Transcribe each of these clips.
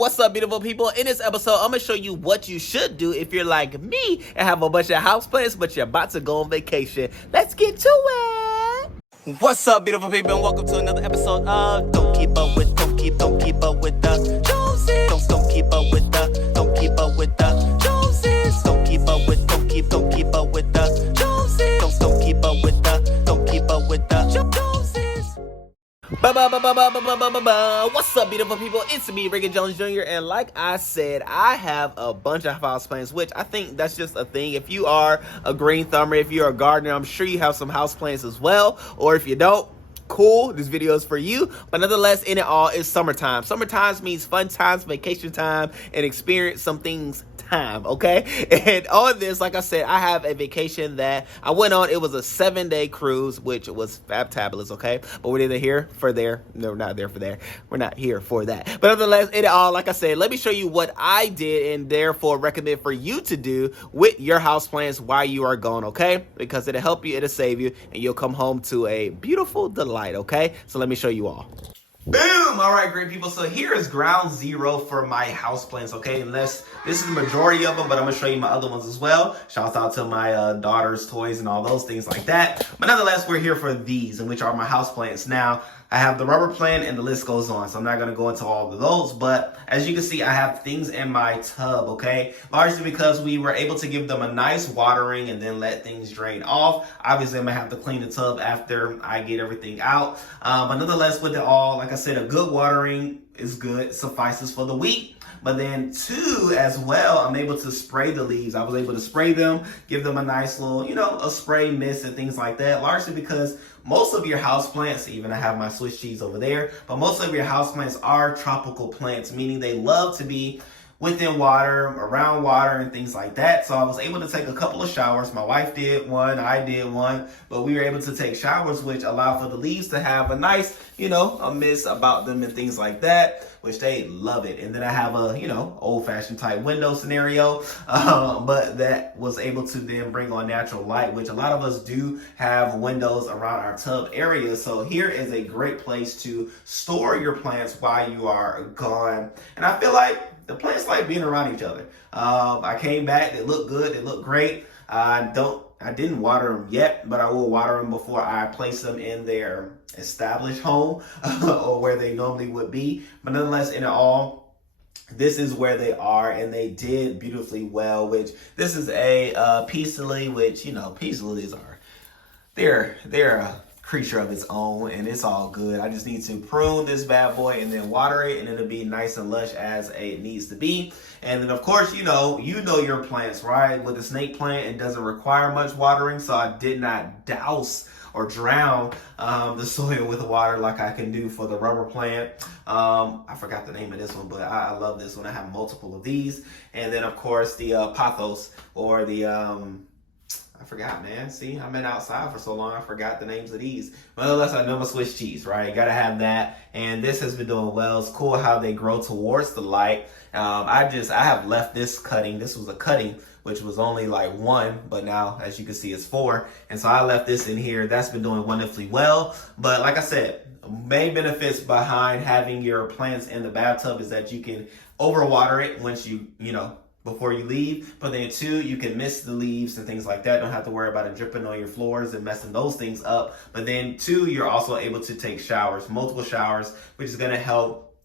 What's up, beautiful people? In this episode, I'm gonna show you what you should do if you're like me and have a bunch of houseplants, but you're about to go on vacation. Let's get to it. What's up, beautiful people, and welcome to another episode of Don't Keep Up with the Joneses. Don't keep up with the Joneses. Don't keep up with the Joneses. Don't keep up with the Joneses. Don't keep up with the Joneses. What's up, beautiful people? It's me, Rickey Jones Jr. And like I said, I have a bunch of houseplants, which I think that's just a thing. If you are a green thumber, if you're a gardener, I'm sure you have some houseplants as well. Or if you don't, cool, this video is for you. But nonetheless, in it all, it's summertime. Summertime means fun times, vacation time, and experience some things time, okay? And on this, like I said, I have a vacation that I went on. It was a 7-day cruise, which was fabtabulous, okay? But we're neither here for there. No, we're not there for there. We're not here for that. But nonetheless, in it all, like I said, let me show you what I did and therefore recommend for you to do with your houseplants while you are gone, okay? Because it'll help you, it'll save you, and you'll come home to a beautiful delight, okay? So let me show you all. Boom! All right, great people. So here is ground zero for my houseplants, okay? Unless this is the majority of them, but I'm going to show you my other ones as well. Shouts out to my daughter's toys and all those things like that. But nonetheless, we're here for these, and which are my houseplants. Now, I have the rubber plant and the list goes on. So I'm not going to go into all of those. But as you can see, I have things in my tub, okay? Largely because we were able to give them a nice watering and then let things drain off. Obviously, I'm going to have to clean the tub after I get everything out. But nonetheless, with it all, like I said, a good watering is good, suffices for the week. But then two, as well, I'm able to spray the leaves. I was able to spray them, give them a nice little, a spray mist and things like that. Largely because most of your houseplants, even I have my Swiss cheese over there, but most of your houseplants are tropical plants, meaning they love to be within water, around water, and things like that. So I was able to take a couple of showers. My wife did one, I did one, but we were able to take showers, which allow for the leaves to have a nice, a mist about them and things like that, which they love it. And then I have a, old-fashioned type window scenario, but that was able to then bring on natural light, which a lot of us do have windows around our tub area. So here is a great place to store your plants while you are gone. And I feel like the plants like being around each other. I came back, they look good, they look great. I didn't water them yet, but I will water them before I place them in their established home or where they normally would be. But nonetheless, in it all, this is where they are, and they did beautifully well, which this is a peace lily, which, peace lilies are, they're a creature of its own, and it's all good. I just need to prune this bad boy and then water it, and it'll be nice and lush as it needs to be. And then of course, you know your plants, right? With a snake plant, it doesn't require much watering, so I did not douse or drown the soil with water like I can do for the rubber plant. I forgot the name of this one, but I love this one. I have multiple of these. And then of course the pothos, or the I forgot, man. See, I've been outside for so long, I forgot the names of these. But nonetheless, I know my Swiss cheese, right? Gotta have that. And this has been doing well. It's cool how they grow towards the light. I have left this cutting. This was a cutting, which was only like 1, but now, as you can see, it's 4. And so I left this in here. That's been doing wonderfully well. But like I said, main benefits behind having your plants in the bathtub is that you can overwater it once before you leave. But then 2, you can mist the leaves and things like that. Don't have to worry about it dripping on your floors and messing those things up. But then 2, you're also able to take showers, multiple showers, which is going to help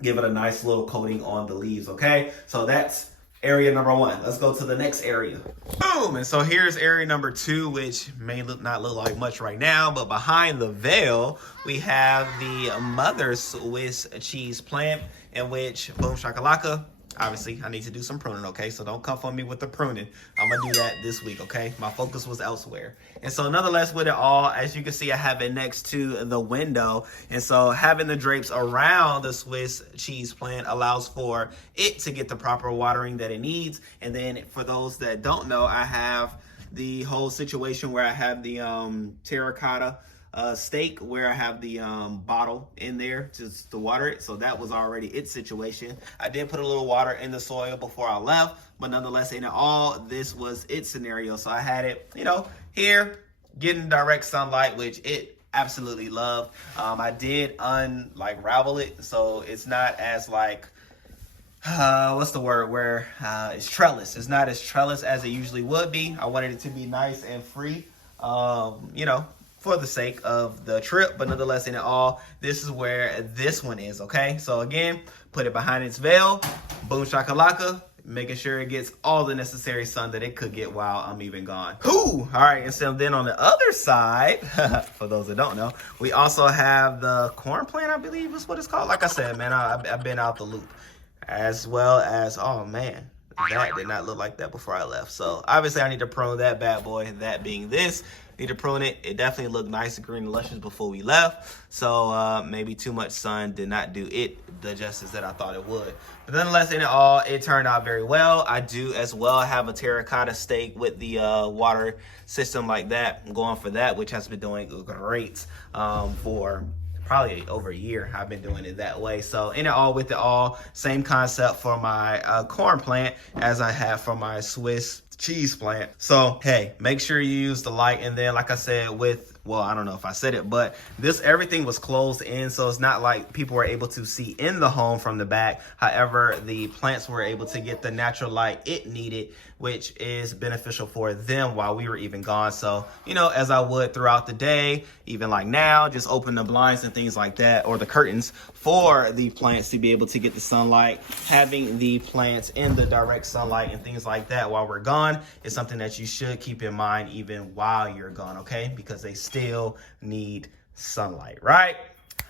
give it a nice little coating on the leaves, okay? So that's area number 1. Let's go to the next area. Boom! And so here's area number 2, which may not look like much right now, but behind the veil, we have the mother Swiss cheese plant, in which, boom shakalaka, obviously, I need to do some pruning, okay? So don't come for me with the pruning. I'm going to do that this week, okay? My focus was elsewhere. And so nonetheless, with it all, as you can see, I have it next to the window. And so having the drapes around the Swiss cheese plant allows for it to get the proper watering that it needs. And then for those that don't know, I have the whole situation where I have the terracotta stake, where I have the bottle in there just to water it. So that was already its situation. I did put a little water in the soil before I left, but nonetheless, in it all, this was its scenario. So I had it, here, getting direct sunlight, which it absolutely loved. I did unravel it, so it's not as what's the word, where it's trellis. It's not as trellis as it usually would be. I wanted it to be nice and free, you know, for the sake of the trip, but nonetheless, in it all, this is where this one is, okay? So again, put it behind its veil, boom shakalaka, making sure it gets all the necessary sun that it could get while I'm even gone. Whew! All right, and so then on the other side, for those that don't know, we also have the corn plant, I believe is what it's called. Like I said, man, I've been out the loop. As well as, oh man, that did not look like that before I left. So obviously I need to prune that bad boy, that being this. Need to prune it. It definitely looked nice and green and luscious before we left. So maybe too much sun did not do it the justice that I thought it would. But nonetheless, in it all, it turned out very well. I do as well have a terracotta stake with the water system like that. I'm going for that, which has been doing great for probably over a year. I've been doing it that way. So in it all, with it all, same concept for my corn plant as I have for my Swiss cheese plant. So hey, make sure you use the light. And then like I said, with, well, I don't know if I said it, but this, everything was closed in, so it's not like people were able to see in the home from the back. However, the plants were able to get the natural light it needed, which is beneficial for them while we were even gone. So, you know, as I would throughout the day, even like now, just open the blinds and things like that, or the curtains, for the plants to be able to get the sunlight. Having the plants in the direct sunlight and things like that while we're gone is something that you should keep in mind even while you're gone, okay? Because they still need sunlight, right?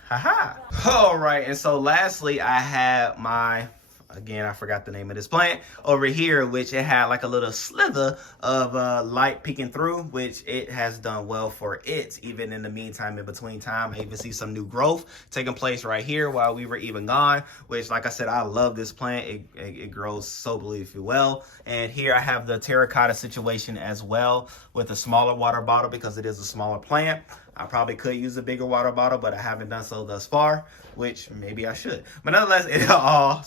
Haha. All right, and so lastly, I had my, again, I forgot the name of this plant over here, which it had like a little slither of light peeking through, which it has done well for it. Even in the meantime, in between time, I even see some new growth taking place right here while we were even gone, which, like I said, I love this plant. It grows so beautifully well. And here I have the terracotta situation as well with a smaller water bottle because it is a smaller plant. I probably could use a bigger water bottle, but I haven't done so thus far, which maybe I should. But nonetheless,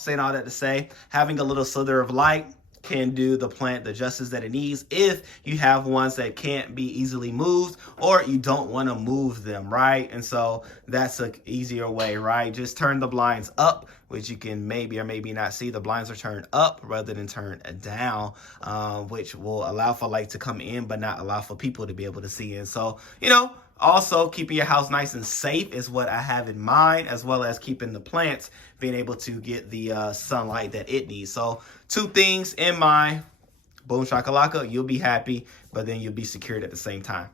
saying all that to say, having a little slither of light can do the plant the justice that it needs if you have ones that can't be easily moved or you don't want to move them, right? And so that's an easier way, right? Just turn the blinds up, which you can maybe or maybe not see. The blinds are turned up rather than turned down, which will allow for light to come in but not allow for people to be able to see. And so, you know, also, keeping your house nice and safe is what I have in mind, as well as keeping the plants being able to get the sunlight that it needs. So 2 things in mind. Boom shakalaka, you'll be happy, but then you'll be secured at the same time.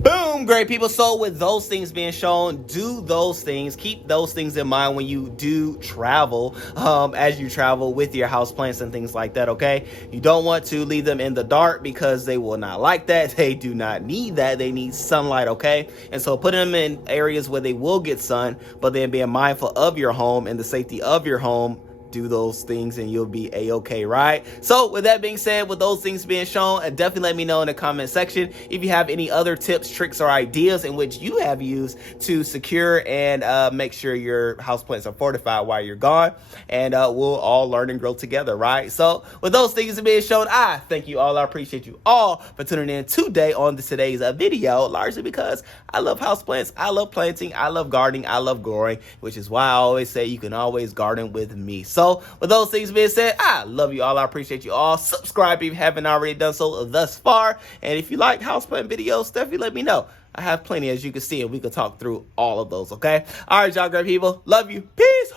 Boom, great people. So with those things being shown, do those things, keep those things in mind when you do travel, as you travel with your house plants and things like that, okay? You don't want to leave them in the dark because they will not like that. They do not need that. They need sunlight, okay? And so putting them in areas where they will get sun, but then being mindful of your home and the safety of your home, do those things and you'll be a-okay, right? So with that being said, with those things being shown, definitely let me know in the comment section if you have any other tips, tricks, or ideas in which you have used to secure and make sure your houseplants are fortified while you're gone, and we'll all learn and grow together, right? So with those things being shown, I thank you all. I appreciate you all for tuning in today on today's video, largely because I love houseplants, I love planting, I love gardening, I love growing, which is why I always say you can always garden with me. So with those things being said, I love you all. I appreciate you all. Subscribe if you haven't already done so thus far. And if you like houseplant videos, definitely let me know. I have plenty, as you can see, and we can talk through all of those, okay? All right, y'all great people. Love you. Peace.